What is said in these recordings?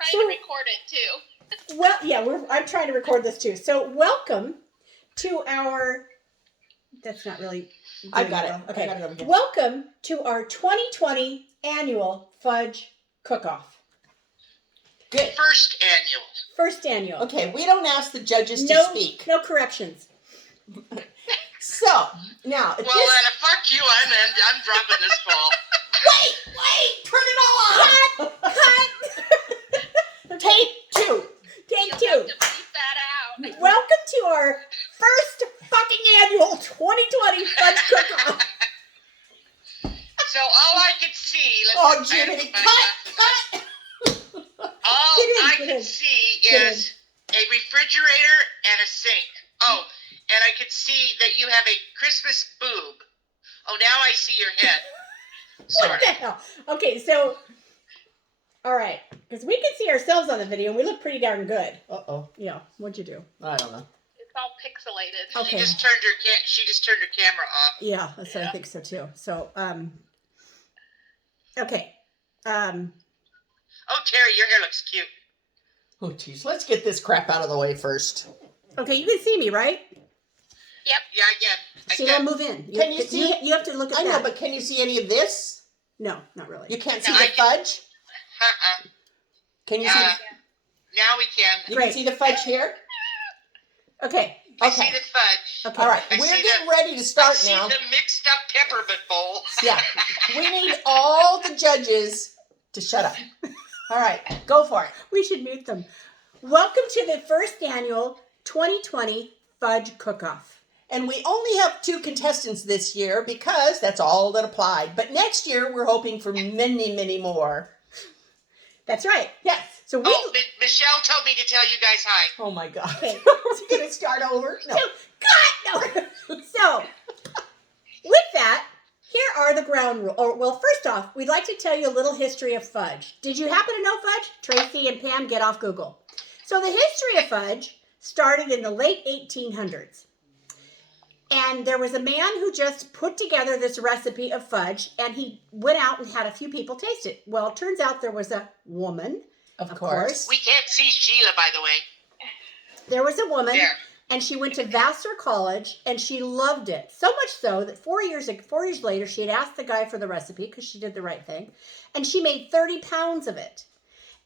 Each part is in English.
Trying to record it too. Well, yeah, I'm trying to record this too. So welcome to our. That's not really. I got it. Okay. I got it over here. Welcome to our 2020 annual fudge cook-off. Good. First annual. Okay, we don't ask the judges to speak. No corrections. So now, well, then fuck you. I'm dropping this ball. Wait! Turn it all on. Cut. Take two. Take You'll two. have to bleep that out. Welcome to our first fucking annual 2020 fudge cook-off. So all I could see. Oh, Jiminy, cut! All I could see is a refrigerator and a sink. Oh, and I could see that you have a Christmas boob. Oh, now I see your head. What the hell? Okay, so, all right, because we can see ourselves on the video, and we look pretty darn good. Uh-oh. Yeah, what'd you do? I don't know. It's all pixelated. Okay. She just turned her camera off. Yeah, that's what I think so too. So, okay. Oh, Terry, your hair looks cute. Oh, geez. Let's get this crap out of the way first. Okay, you can see me, right? Yep. Yeah, I Sheila, can. move in. Can you see? You have to look at I that. know, but can you see any of this? No, not really. You can't see No, the I can- fudge? Uh-uh. Can you see? Now we can. You Great. can see the fudge here? Okay. I Okay. see the fudge. Okay. All right. I We're see getting ready to start I see now. the mixed up peppermint bowl. Yeah. We need all the judges to shut up. All right. Go for it. We should mute them. Welcome to the first annual 2020 fudge cook-off. And we only have 2 contestants this year because that's all that applied. But next year, we're hoping for many, many more. That's right. Yes. So we. Oh, Michelle told me to tell you guys hi. Oh, my God. Okay. Is he going to start over? No. God, no. So, with that, here are the ground rules. Well, first off, we'd like to tell you a little history of fudge. Did you happen to know fudge? Tracy and Pam, get off Google. So, the history of fudge started in the late 1800s. And there was a man who just put together this recipe of fudge, and he went out and had a few people taste it. Well, it turns out there was a woman. Of course. We can't see Sheila, by the way. There was a woman. There. And she went to Vassar College, and she loved it. So much so that 4 years later, she had asked the guy for the recipe because she did the right thing. And she made 30 pounds of it.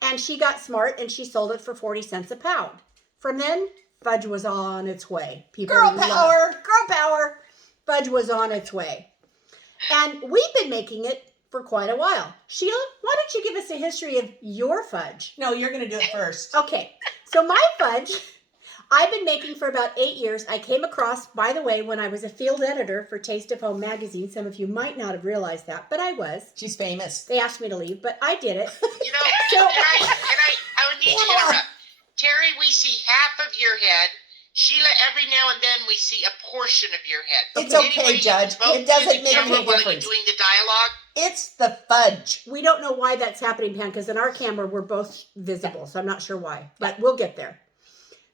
And she got smart, and she sold it for 40 cents a pound. From then, fudge was on its way. Girl power. Girl power. Fudge was on its way. And we've been making it for quite a while. Sheila, why don't you give us a history of your fudge? No, you're going to do it first. Okay, so my fudge, I've been making for about 8 years. I came across, by the way, when I was a field editor for Taste of Home magazine. Some of you might not have realized that, but I was. She's famous. They asked me to leave, but I did it. You know, I would need to interrupt. Terry, we see half of your head. Sheila, every now and then we see a portion of your head. It's okay, Judge. It doesn't make any While you're difference. doing the dialogue. It's the fudge. We don't know why that's happening, Pam, because in our camera we're both visible, so I'm not sure why, but we'll get there.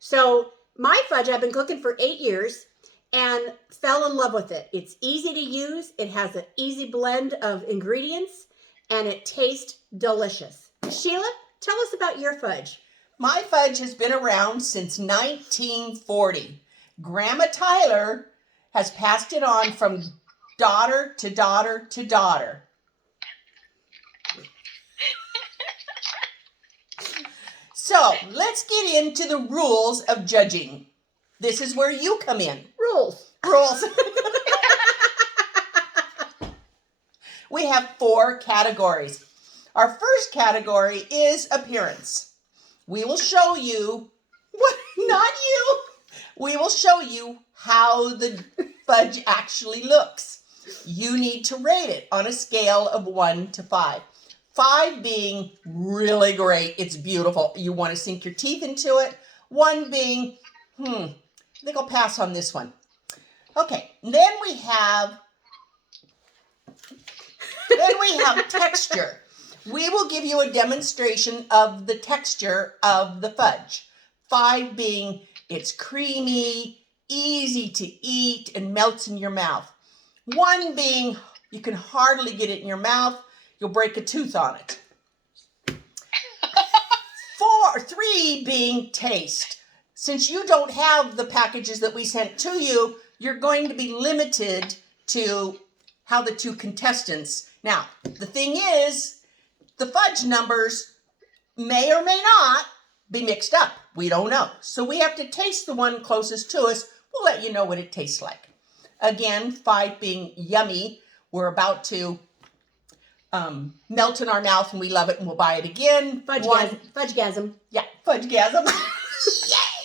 So my fudge, I've been cooking for 8 years and fell in love with it. It's easy to use. It has an easy blend of ingredients, and it tastes delicious. Sheila, tell us about your fudge. My fudge has been around since 1940. Grandma Tyler has passed it on from daughter to daughter to daughter. So, let's get into the rules of judging. This is where you come in. Rules. Rules. We have 4 categories. Our first category is appearance. We will show you, not you, we will show you how the fudge actually looks. You need to rate it on a scale of 1 to 5. 5 being really great, it's beautiful, you want to sink your teeth into it. 1 being, I think I'll pass on this one. Okay, then we have texture. We will give you a demonstration of the texture of the fudge. 5 being it's creamy, easy to eat, and melts in your mouth. 1 being you can hardly get it in your mouth. You'll break a tooth on it. 3 being taste. Since you don't have the packages that we sent to you, you're going to be limited to how the 2 contestants. Now, the thing is, the fudge numbers may or may not be mixed up. We don't know. So we have to taste the one closest to us. We'll let you know what it tastes like. Again, 5 being yummy. We're about to melt in our mouth and we love it and we'll buy it again. Fudgegasm. Yeah, fudgegasm.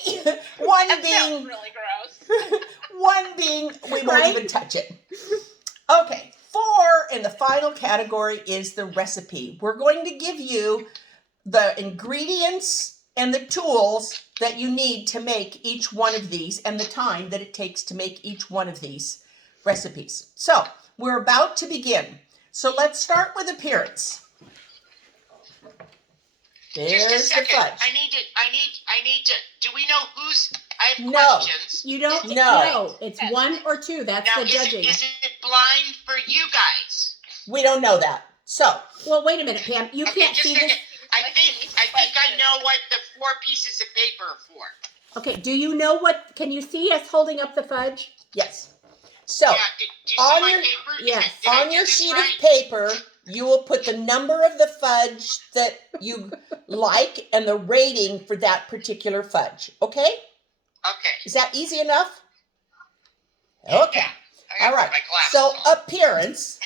Yay! 1 That being sounds really gross. 1 being we won't Right? even touch it. Okay, 4 in the final category is the recipe. We're going to give you the ingredients and the tools that you need to make each one of these and the time that it takes to make each one of these recipes. So, we're about to begin. So let's start with appearance. There's Just a second. the fudge. I need to. Do we know who's? I have No. questions. You don't No. know. It's 1 or 2. That's Now, the judging. is it blind for you guys? We don't know that. So, Well, wait a minute, Pam. You Okay, can't just see a this. second. I think I know what the 4 pieces of paper are for. Okay, do you know what? Can you see us holding up the fudge? yes. So, Yeah, do you on see my your- paper? yes. Did I on do your this sheet right? of paper, you will put the number of the fudge that you like and the rating for that particular fudge. Okay? Okay. Is that easy enough? Okay. Yeah. I All gotta right. put my glasses So on. Appearance.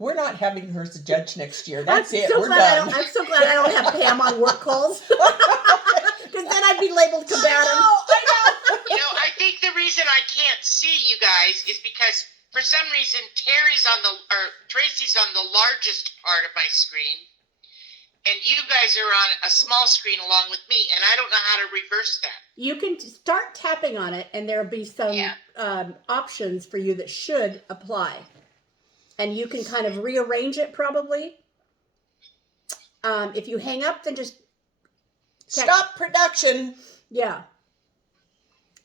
We're not having her as a judge next year. That's it. We're glad done. I'm so glad I don't have Pam on work calls. Because then I'd be labeled combative. I You know, I think the reason I can't see you guys is because for some reason Tracy's on the largest part of my screen, and you guys are on a small screen along with me, and I don't know how to reverse that. You can start tapping on it, and there'll be some Yeah. options for you that should apply. And you can kind of rearrange it probably. If you hang up, then just Stop production. yeah.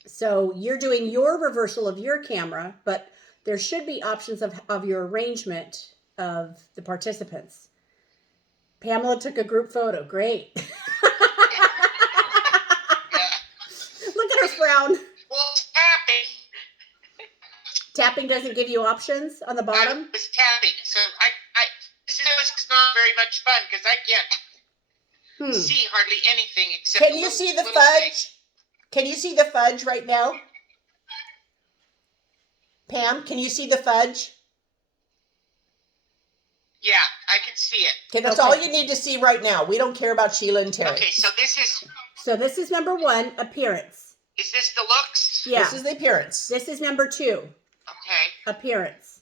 So you're doing your reversal of your camera, but there should be options of your arrangement of the participants. Pamela took a group photo. Great. Yeah. Look at her frown. Well, tapping. Tapping doesn't give you options on the I bottom. was tapping, so this is not very much fun because I can't see hardly anything except. Can you see the fudge? Can you see the fudge right now? Pam, can you see the fudge? Yeah, I can see it. Okay, that's Okay. all you need to see right now. We don't care about Sheila and Terry. Okay, so So this is number 1, appearance. is this the looks? Yeah. This is the appearance. This is number 2, Okay. appearance.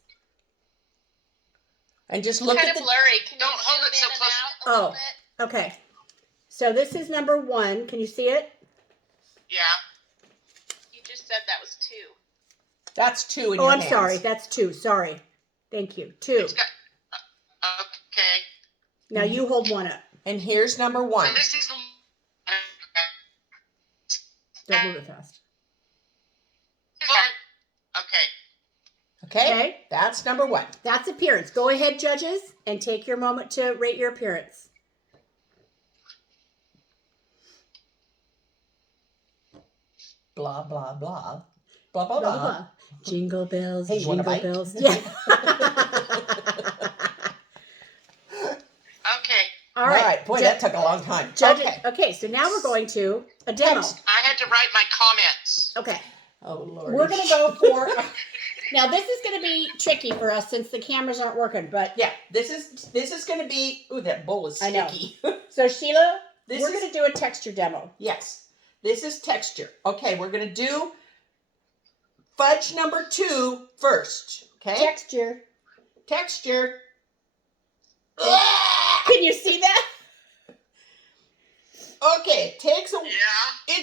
And just look Kind at of the... blurry. Can Don't you hold zoom it so in and close. out a little Oh. bit? Okay. So this is number 1. Can you see it? Yeah. You just said that was 2. That's 2 in Oh, your I'm hands. sorry. That's 2. Sorry. Thank you. 2. It's got. Okay. Now you hold 1 up. And here's number 1. So this is. Don't move it fast. Okay. Okay? Okay. That's number 1. That's appearance. Go ahead, judges, and take your moment to rate your appearance. Blah, blah, blah. Blah, blah, Blah, blah. blah, blah. Jingle bells, Hey, you want a jingle bite? bells. Yeah. Okay. All right. All right. Boy, that took a long time. Judges. Okay. Okay, so now we're going to a demo. Text. I had to write my comments. Okay. Oh, Lord. We're going to go for... Now, this is going to be tricky for us since the cameras aren't working, but... Yeah, this is going to be... Ooh, that bowl is I know. sticky. So, Sheila, This we're is- going to do a texture demo. Yes. This is texture. Okay, we're going to do fudge number 2 first. Okay? Texture. Texture. Can you see that? Okay, it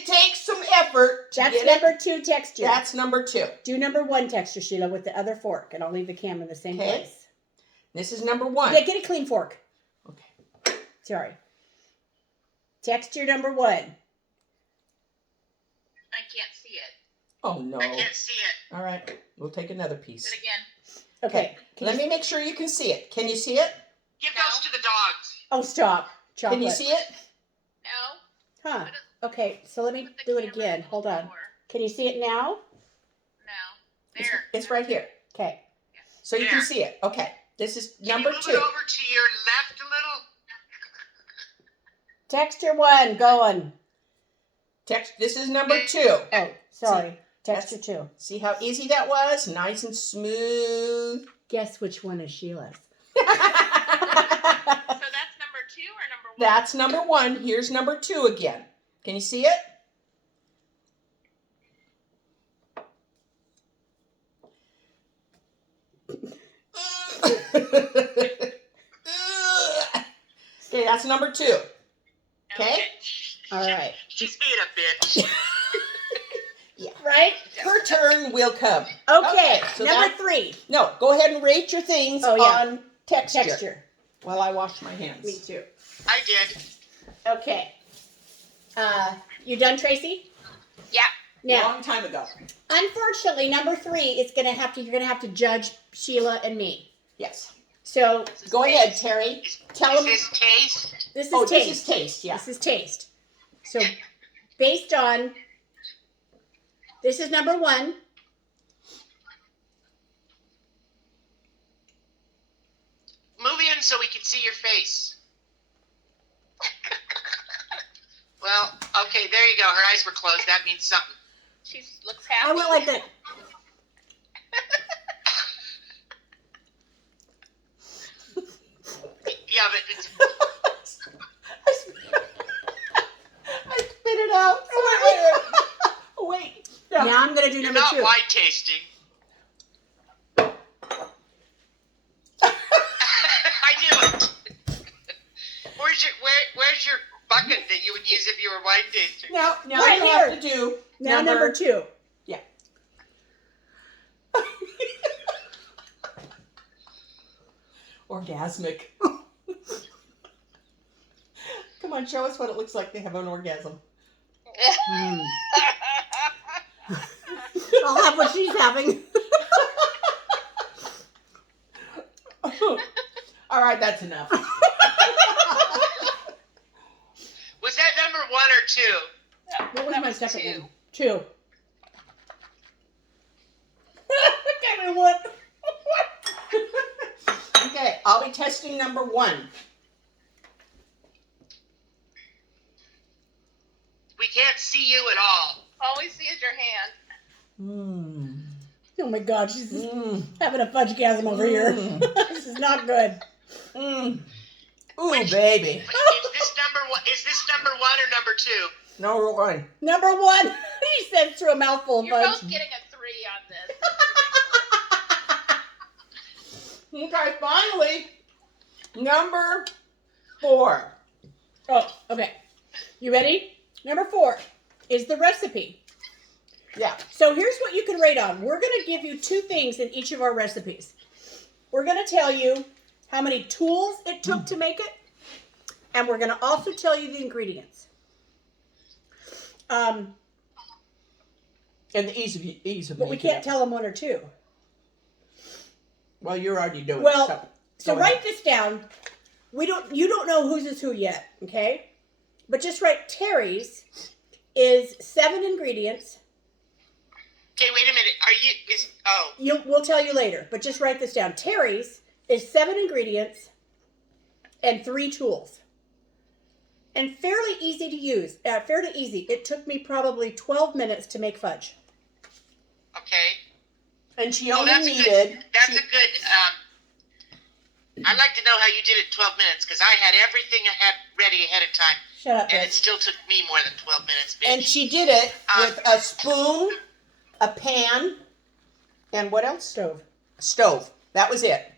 takes some effort to That's get it. number 2 texture. That's number 2. Do number 1 texture, Sheila, with the other fork, and I'll leave the camera in the same Okay. place. This is number 1. Yeah, get a clean fork. Okay. Sorry. Texture number 1. I can't see it. Oh, no. I can't see it. All right, we'll take another piece. Do it again. Okay. Let me make sure you can see it. Can you see it? Give No. those to the dogs. Oh, stop. Chocolate. Can you see it? No. Huh. Okay, so let me Put the do it camera again. Hold on. lower. Can you see it now? No. There. It's right here. Okay. So you can There. see it. Okay. This is Can number you move 2. it over to your left a little? Texture 1 going. Text. This is number 2. Oh, sorry. Texture 2. See how easy that was? Nice and smooth. Guess which one is Sheila's? So that's number 2 or number 1? That's number 1. Here's number 2 again. Can you see it? Okay, that's number 2. Okay? All right. She's being a bitch. Right? Her turn will come. Okay. So Number that- 3. No, go ahead and rate your things Oh, yeah. on texture. Texture. While I wash my hands. Me too. I did. Okay. You done, Tracy? Yeah. Now, Long time ago. unfortunately, number 3 is you're gonna have to judge Sheila and me. Yes. So Go ahead, Terry. Tell Is them. this taste? this is Oh, taste. this is taste. Yeah. This is taste. So based on this is number 1. Move in so we can see your face. Well, okay, there you go. Her eyes were closed. That means something. She looks happy. I went like that. Yeah, but it's, I spit it out. Oh, wait. Yeah. Now I'm gonna do you're number not 2. wine tasting. I knew it. Where's your bucket that you would use if you were wine tasting? Now Right you here. have to do Now number 2. Yeah. Orgasmic. Come on, show us what it looks like to have an orgasm. Mm. I'll have what she's having. All right, that's enough. Was that number 1 or 2? What was That my was second 2. one? 2. Give me one. Okay, I'll be testing number 1. We can't see you at all. All we see is your hand. Mmm. Oh my God, she's Mmm. having a fudgegasm over here. Mm. This is not good. Mmm. Ooh, baby. Is this number 1 or number 2? No one. Number 1. He said through a mouthful of You're fudge. both getting a 3 on this. Okay, finally, number 4. Oh, okay. You ready? Number 4 is the recipe. Yeah. So here's what you can rate on. We're going to give you 2 things in each of our recipes. We're going to tell you how many tools it took to make it, and we're going to also tell you the ingredients. And the ease of But we making can't it. tell them 1 or 2. Well, you're already doing Well, it. So go ahead. write this down. You don't know whose is who yet, okay? But just write Terry's is 7 ingredients. Okay, wait a minute. We'll tell you later, but just write this down. Terry's is 7 ingredients and 3 tools. And fairly easy to use. Fairly easy. It took me probably 12 minutes to make fudge. Okay. And she Oh, only that's needed. a good, I'd like to know how you did it in 12 minutes, because I had everything I had ready ahead of time, Shut up, and it bitch. still took me more than 12 minutes, bitch. And she did it with a spoon, a pan, and what else? Stove. Stove. That was it.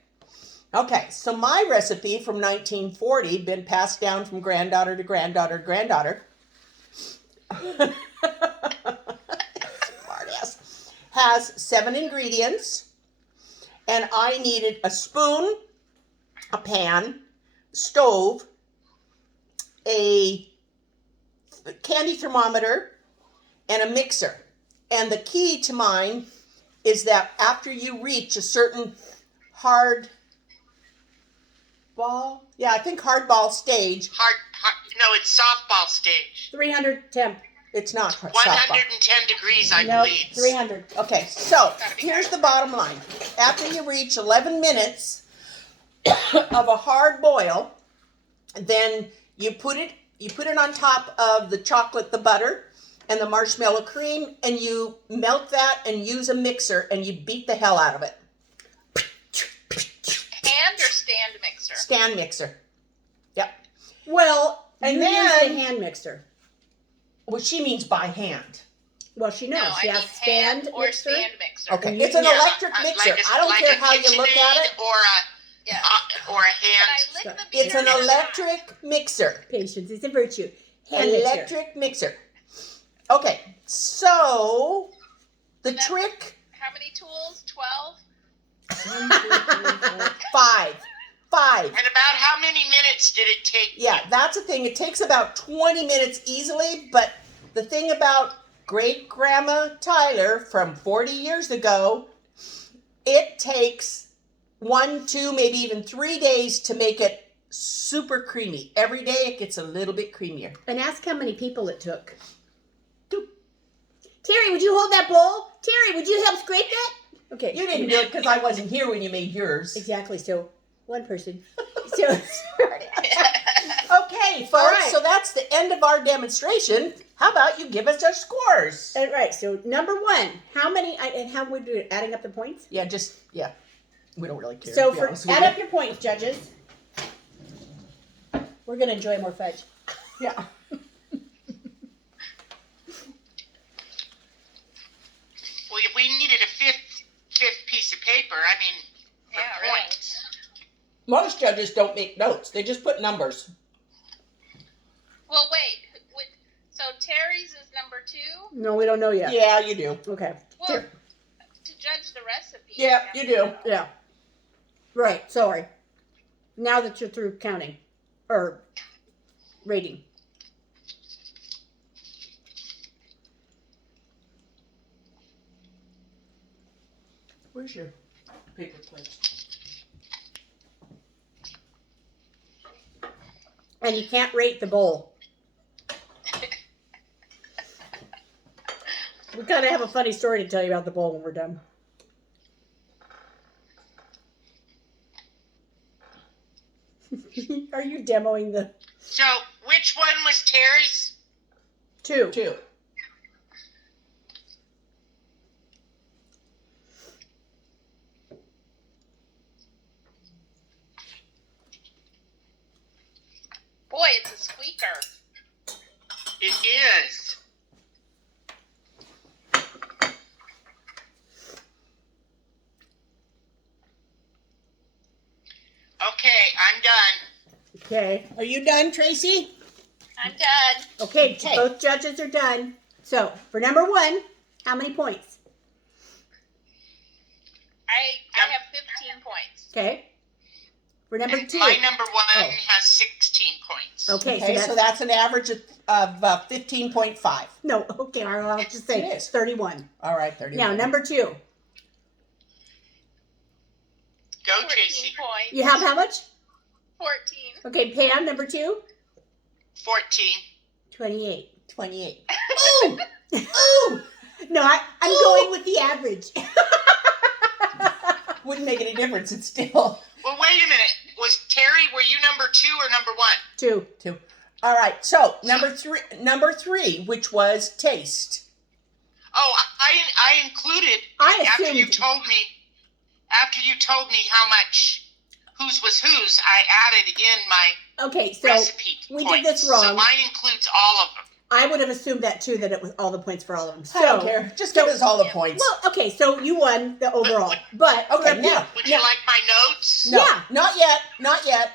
Okay, so my recipe from 1940, been passed down from granddaughter to granddaughter to granddaughter. Smartass. Has 7 ingredients, and I needed a spoon, a pan, stove, a candy thermometer, and a mixer. And the key to mine is that after you reach a certain hard ball stage, No, it's softball stage. 300 temp. It's not softball. 110 degrees, I No, believe. 300. Okay, so here's the bottom line. After you reach 11 minutes of a hard boil, then you put it on top of the chocolate, the butter, and the marshmallow cream, and you melt that and use a mixer, and you beat the hell out of it. Hand or stand mixer? Stand mixer. Yep. Well, And you then- use the hand mixer. What she means by hand. Well, she knows. No, she I has mean stand hand or mixer. stand mixer. Okay, You- it's an Yeah, electric mixer. Like a, I don't like care a how you look at KitchenAid it. Yeah. Or a But hand. I lick the It's beer an in the electric mixer. Patience is a virtue. Hand mixer. Electric mixer. Okay, so the trick, How many tools? 12? 5. And about how many minutes did it take? Yeah, that's the thing. It takes about 20 minutes easily, but the thing about great grandma Tyler from 40 years ago, it takes 1, 2, maybe even 3 days to make it super creamy. Every day it gets a little bit creamier. And ask how many people it took. Terry, would you hold that bowl? Terry, would you help scrape that? Okay. You didn't do it because I wasn't here when you made yours. Exactly. So, one person. So, Okay, folks, All right. so that's the end of our demonstration. How about you give us our scores? all right. So, number 1, how many, and how would we do it? Adding up the points? Yeah, we don't really care. So, to be for honest with add you. up your points, judges. We're going to enjoy more fudge. Yeah. Well, we needed a fifth piece of paper. I mean, for Yeah, really. points. Most judges don't make notes. They just put numbers. Well, wait. So Terry's is number 2? No, we don't know yet. Yeah, you do. Okay. Well, Ter- to judge the recipe. Yeah, you do. Yeah. Right. Sorry. Now that you're through counting or rating. Where's your paper plate? And you can't rate the bowl. We kind of have a funny story to tell you about the bowl when we're done. Are you demoing the So, which one was Terry's? 2? 2. Boy, it's a squeaker. It is. Okay, I'm done. Okay. Are you done, Tracy? I'm done. Okay, Okay. both judges are done. So, for number 1, how many points? I have 15 points. Okay. For number 2. My number 1 Oh. has 16 points. Okay, Okay, so that's an average of 15.5. no, okay, I'll just say It is. 31. All right, 30. Now, number 2. Go, 14 Tracy. points. You have how much? 14. Okay, Pam, number 2. 14. 28. 28. Ooh! Ooh! No, I'm going with the average. Wouldn't make any difference. It's still Well, wait a minute. Were you number 2 or number 1? 2. 2. All right, so number three, which was taste. Oh, I included I after you assumed. told me how much whose was whose, I added in my Okay, so recipe we points. did this wrong. So mine includes all of them. I would have assumed that too, that it was all the points for all of them. So, I don't care. Just give us all the points. Well, okay, so you won the overall. But, Okay, for- now. Would you like my notes? No, yeah. not yet. Not yet.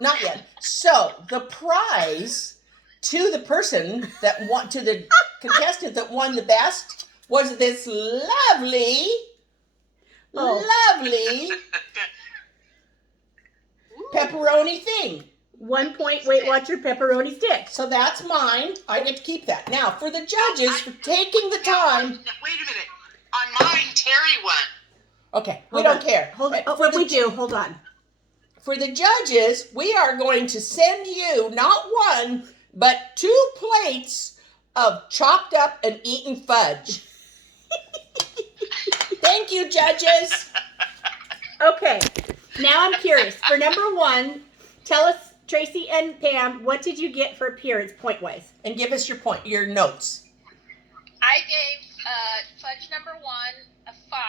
Not yet. So the prize to the person that to the contestant that won the best was this lovely, lovely pepperoni thing. 1 point Weight Watcher pepperoni stick. So that's mine. I get to keep that. Now for the judges for taking the time. Wait a minute. On mine, Terry won. Okay, we Hold don't on. care. Hold on. Oh, For what the we do? Hold on. For the judges, we are going to send you not 1, but 2 plates of chopped up and eaten fudge. Thank you, judges. Okay. Now I'm curious. For number 1, tell us, Tracy and Pam, what did you get for appearance point-wise? And give us your notes. I gave fudge number 1 a 5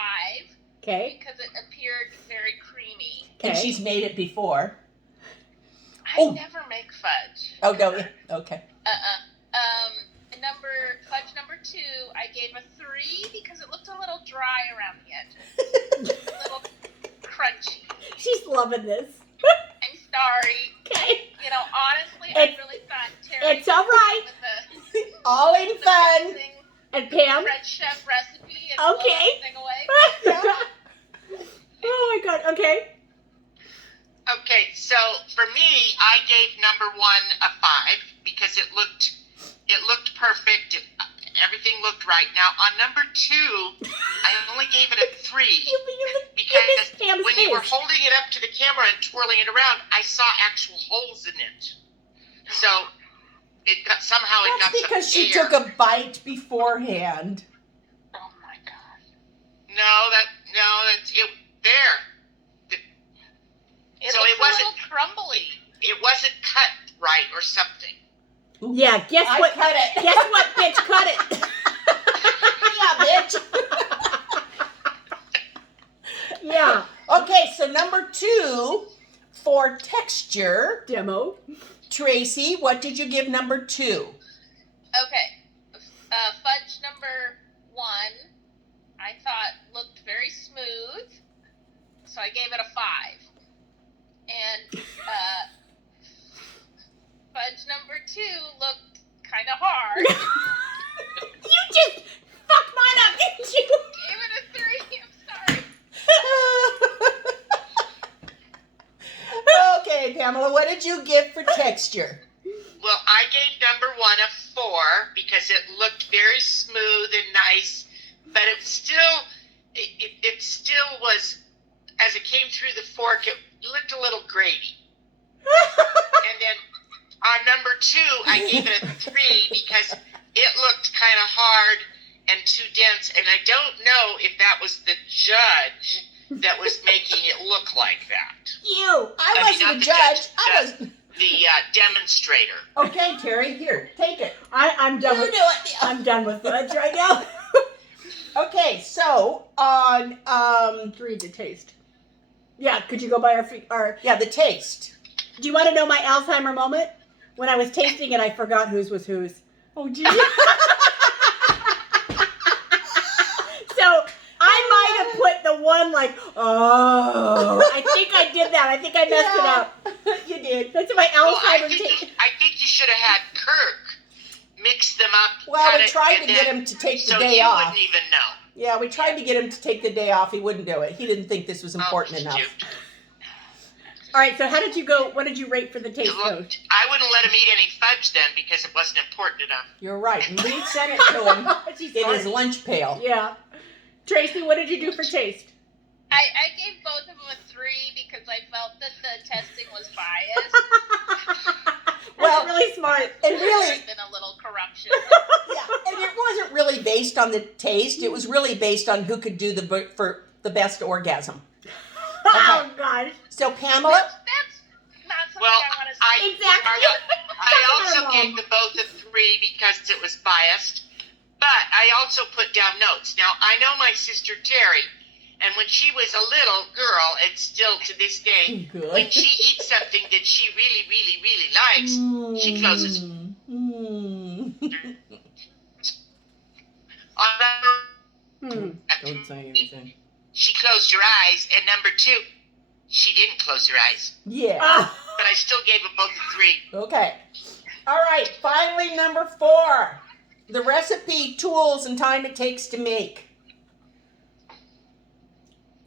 Okay. because it appeared very creamy. And she's made it before. I Oh. never make fudge. Oh, no. Okay. Fudge number 2, I gave a 3 because it looked a little dry around the edges. A little crunchy. She's loving this. I'm sorry. Okay. You know, honestly, It's- I really thought Terry It's all right. with the All in fun. mixing And Pam? French chef recipe and Okay. blow everything away. Oh my God. Okay. Okay, so for me, I gave number 1 a 5 because it looked perfect. Everything looked right. Now on number 2, I only gave it a 3 because missed Pam's when you were face. holding it up to the camera and twirling it around, I saw actual holes in it. So it got somehow it That's got because some she air. took a bite beforehand. Oh my God. No, that's it. There. It So looks it wasn't- a little crumbly. It wasn't cut right or something. Yeah. Guess I what? cut it. Guess what, bitch? Cut it. Yeah, bitch. Yeah. Okay, so number 2 for texture. Demo. Tracy, what did you give number 2? Okay. Fudge number 1, I thought looked very smooth, so I gave it a 5. And fudge number 2 looked kind of hard. You just fucked mine up, didn't you? Gave it a 3. I'm sorry. Okay, Pamela, what did you give for texture? Well, I gave number 1 a 4 because it looked very smooth and nice, but it still was, as it came through the fork, it looked a little gravy. And then on number 2, I gave it a 3 because it looked kind of hard and too dense, and I don't know if that was the judge that was making it look like that. You. I I mean, wasn't not a the judge. judge, I was. The demonstrator. Okay, Terry, here, take it. I'm done You with. do it. I'm done with fudge right now. Okay, so on Read the taste. Yeah. Could you go by our? yeah, the taste. Do you want to know my Alzheimer moment? When I was tasting it, I forgot whose was whose. Oh, gee. So I might have put the one like, oh, I think I did that. I think I messed it up. You did. That's my Well, I Alzheimer think taste. you should have had Kirk mix them up. Well, cut we it, tried and to get then- him to take the so day you off. wouldn't even know. Yeah, we tried to get him to take the day off. He wouldn't do it. He didn't think this was important Oh, enough. shoot. All right, so how did you go? What did you rate for the taste It though? looked, I wouldn't let him eat any fudge then because it wasn't important enough. You're right. And we sent it to him She's in his smart. lunch pail. Yeah. Tracy, what did you do for taste? I gave both of them a 3 because I felt that the testing was biased. That's Well, really smart. And really, There's been a little corruption. yeah, and it wasn't really based on the taste. It was really based on who could do for the best orgasm. Oh gosh. So Pamela, That's not something Well, I want to see. Exactly. I Talk also about gave mom. them both a 3 because it was biased, but I also put down notes. Now, I know my sister Terry, and when she was a little girl, and still to this day, good. when she eats something that she really, really, really likes, she closes. Mm. On number, Hmm. Don't say anything. she closed her eyes, and number 2, she didn't close her eyes. Yeah. Ah. But I still gave them both a 3. Okay. All right. Finally, number 4. The recipe, tools, and time it takes to make.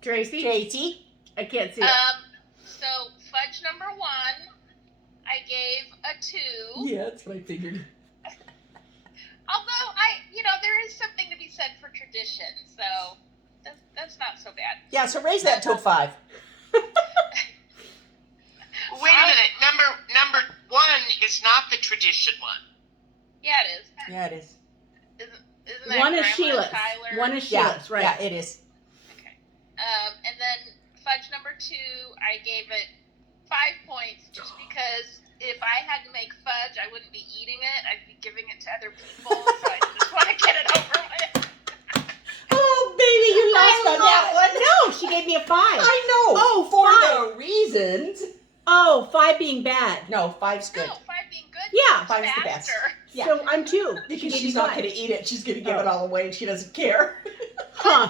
Tracy, Tracy. I can't see it. So fudge number 1, I gave a 2. Yeah, that's what I figured. Although there is something to be said for tradition, so that's not so bad. Yeah, so raise that to a 5. Wait a minute. Number 1 is not the tradition one. Yeah, it is. Yeah, it is. Isn't that One is Grandma Sheila's. Tyler? One is Yeah, Sheila's, right. yeah, it is. Okay. And then fudge number 2, I gave it 5 points just because if I had to make fudge, I wouldn't be eating it. I'd be giving it to other people, so I just want to get it over with. Oh, baby, you lost on that one. No, she gave me a 5. I know. Oh, for 5. the reasons. Oh, 5 being bad. No, 5's good. No, 5 being good. Yeah. 5's the best. Faster. Yeah. So I'm 2. Because She gave she's me not 5. going to eat it. She's going to give it all away, and she doesn't care. Huh.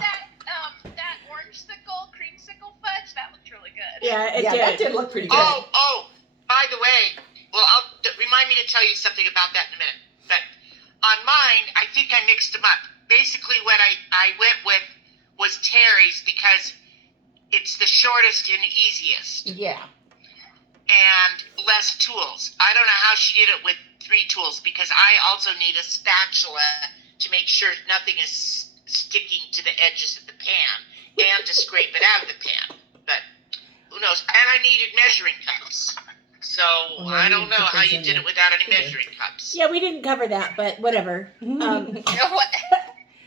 That orange-sickle, creamsicle fudge, that looked really good. Yeah, it Yeah, did. that did look pretty good. Oh, by the way, well, remind me to tell you something about that in a minute. But on mine, I think I mixed them up. Basically, what I went with was Terry's because it's the shortest and easiest Yeah. and less tools. I don't know how she did it with 3 tools because I also need a spatula to make sure nothing is sticking to the edges of the pan and to scrape it out of the pan. But who knows? And I needed measuring cups. So Well, I you don't know put how those you in did there. it without any Okay. measuring cups. Yeah, we didn't cover that, but whatever. You know what?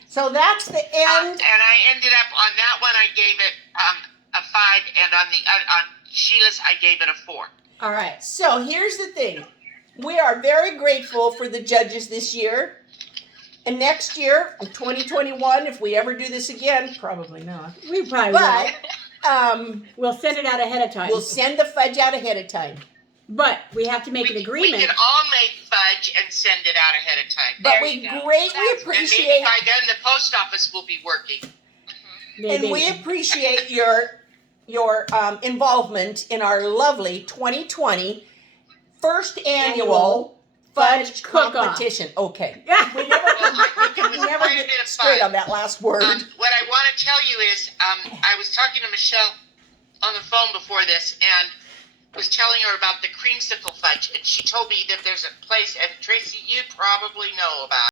So that's the end. And I ended up on that one. I gave it a 5, and on Sheila's I gave it a 4. All right. So here's the thing. We are very grateful for the judges this year. And next year, in 2021, if we ever do this again, probably not. We probably But will. We'll send it out ahead of time. we'll send the fudge out ahead of time. But we have to make an We agreement. can all make fudge and send it out ahead of time. But There we you go. greatly That's- And maybe appreciate by then the post office will be working. and we appreciate your involvement in our lovely 2020 first annual fudge cook-off. competition. Okay. Yeah. We never get straight on that last word. What I want to tell you is, I was talking to Michelle on the phone before this, and was telling her about the creamsicle fudge, and she told me that there's a place, and Tracy, you probably know about